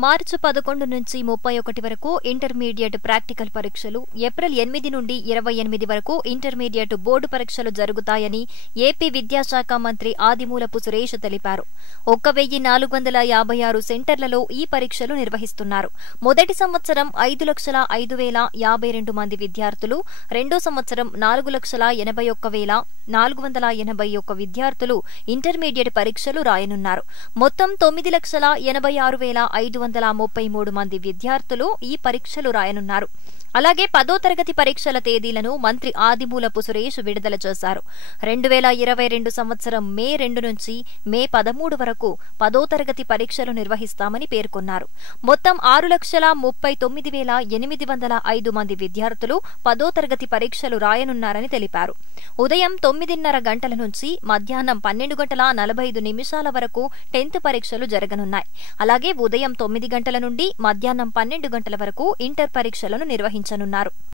మార్చి 11 నుంచి 31 వరకు intermediate practical పరీక్షలు, ఏప్రిల్ 8 నుండి 28 వరకు ఇంటర్మీడియట్ బోర్డు పరీక్షలు జరుగుతాయని ఏపీ విద్యాశాఖ మంత్రి ఆదిమూలపు సురేష్ తెలిపారు. 1456 సెంటర్లలో ఈ పరీక్షలు నిర్వహిస్తున్నారు. మొదటి సంవత్సరం 5,05,052 మంది విద్యార్థులు, రెండో సంవత్సరం 4,81,481 విద్యార్థులు ఇంటర్మీడియట్ పరీక్షలు రాయనున్నారు. మొత్తం 9,86,533 మంది విద్యార్థులు ఈ పరీక్షలు రాయనున్నారు. అలాగే 10వ తరగతి పరీక్షల తేదీలను మంత్రి ఆదిమూలపు సురేష్ విడుదల చేశారు. 2022 సంవత్సరం మే 2 నుంచి మే 13 వరకు 10వ తరగతి పరీక్షలు నిర్వహిస్తామని పేర్కొన్నారు. మొత్తం 6,39,805 మంది విద్యార్థులు 10వ తరగతి పరీక్షలు రాయనున్నారని తెలిపారు. ఉదయం 9:30 గంటల నుంచి మధ్యాహ్నం 12:45 వరకు 10th పరీక్షలు జరగనున్నాయి. అలాగే ఉదయం 9 గంటల నుండి మధ్యాహ్నం 12 గంటల వరకు ఇంటర్ పరీక్షలను నిర్వహించనున్నారు.